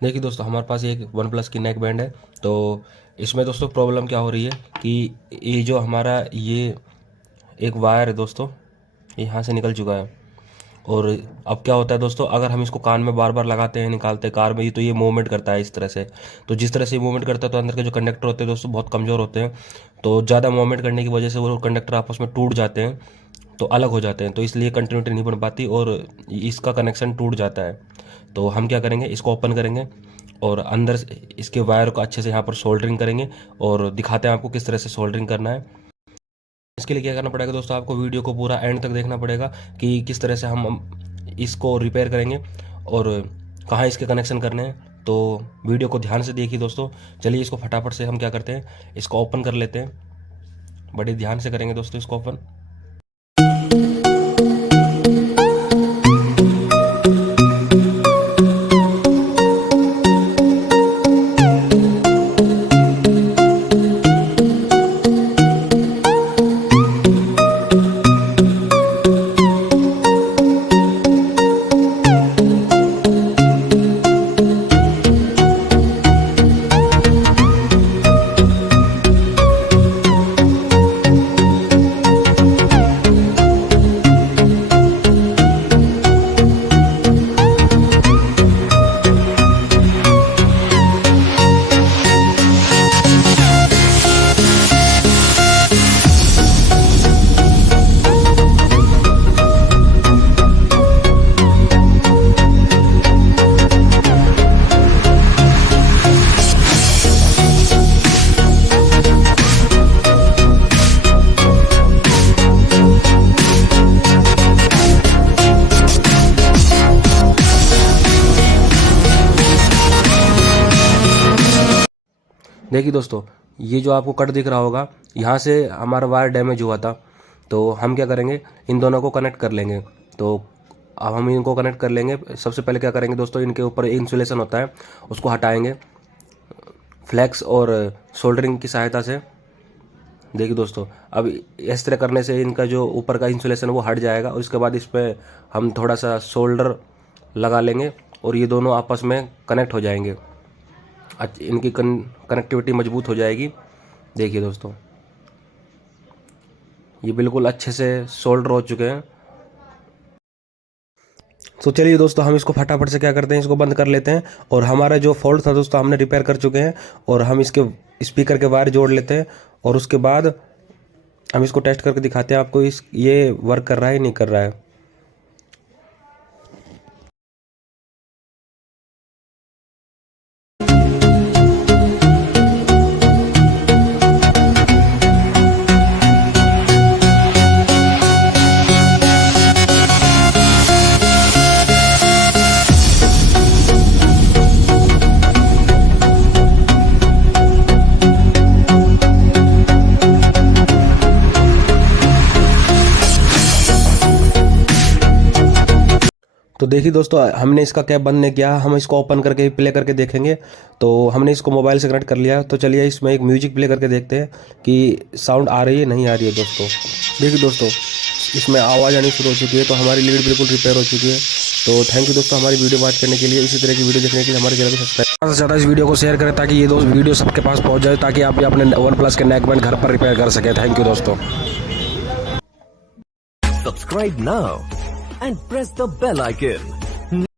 देखिए दोस्तों, हमारे पास एक वन प्लस की नेक बैंड है। तो इसमें दोस्तों प्रॉब्लम क्या हो रही है कि ये जो हमारा ये एक वायर है दोस्तों, ये यहाँ से निकल चुका है। और अब क्या होता है दोस्तों, अगर हम इसको कान में बार बार लगाते हैं, निकालते हैं कार में, ये तो ये मूवमेंट करता है इस तरह से। तो जिस तरह से मूवमेंट करता है तो अंदर के जो कंडक्टर होते हैं दोस्तों बहुत कमज़ोर होते हैं। तो ज़्यादा मूवमेंट करने की वजह से वो कंडक्टर आपस में टूट जाते हैं, तो अलग हो जाते हैं। तो इसलिए कंटिन्यूटी नहीं बन पाती और इसका कनेक्शन टूट जाता है। तो हम क्या करेंगे, इसको ओपन करेंगे और अंदर इसके वायर को अच्छे से यहाँ पर सोल्डरिंग करेंगे और दिखाते हैं आपको किस तरह से सोल्डरिंग करना है। इसके लिए क्या करना पड़ेगा दोस्तों, आपको वीडियो को पूरा एंड तक देखना पड़ेगा कि किस तरह से हम इसको रिपेयर करेंगे और कहाँ इसके कनेक्शन करने हैं। तो वीडियो को ध्यान से देखिए दोस्तों। चलिए इसको फटाफट से हम क्या करते हैं, इसको ओपन कर लेते हैं। बड़े ध्यान से करेंगे दोस्तों इसको ओपन। देखिए दोस्तों, ये जो आपको कट दिख रहा होगा, यहाँ से हमारा वायर डैमेज हुआ था। तो हम क्या करेंगे, इन दोनों को कनेक्ट कर लेंगे। तो अब हम इनको कनेक्ट कर लेंगे। सबसे पहले क्या करेंगे दोस्तों, इनके ऊपर इंसुलेशन होता है उसको हटाएंगे फ्लैक्स और सोल्डरिंग की सहायता से। देखिए दोस्तों, अब इस तरह करने से इनका जो ऊपर का इंसुलेशन वो हट जाएगा और इसके बाद इस पर हम थोड़ा सा सोल्डर लगा लेंगे और ये दोनों आपस में कनेक्ट हो जाएंगे। इनकी कनेक्टिविटी मजबूत हो जाएगी। देखिए दोस्तों, ये बिल्कुल अच्छे से सोल्डर हो चुके हैं। तो चलिए दोस्तों, हम इसको फटाफट से क्या करते हैं, इसको बंद कर लेते हैं। और हमारा जो फॉल्ट था दोस्तों हमने रिपेयर कर चुके हैं। और हम इसके स्पीकर के वायर जोड़ लेते हैं और उसके बाद हम इसको टेस्ट करके दिखाते हैं आपको ये वर्क कर रहा है नहीं कर रहा है। तो देखिए दोस्तों, हमने इसका कैप बंद नहीं किया, हम इसको ओपन करके प्ले करके देखेंगे। तो हमने इसको मोबाइल से कनेक्ट कर लिया। तो चलिए इसमें एक म्यूजिक प्ले करके देखते हैं कि साउंड आ रही है नहीं आ रही है दोस्तों। देखिए दोस्तों, इसमें आवाज़ आनी शुरू हो चुकी है। तो हमारी लीड बिल्कुल रिपेयर हो चुकी है। तो थैंक यू दोस्तों हमारी वीडियो वॉच करने के लिए। इसी तरह की वीडियो देखने के लिए हमारे चैनल को सब्सक्राइब ज़्यादा से ज़्यादा इस वीडियो को शेयर करें ताकि ये दोस्त वीडियो सबके पास पहुँच जाए, ताकि आप भी अपने वन प्लस के नेक बैंड घर पर रिपेयर कर सकें। थैंक यू दोस्तों। Subscribe now and press the bell icon.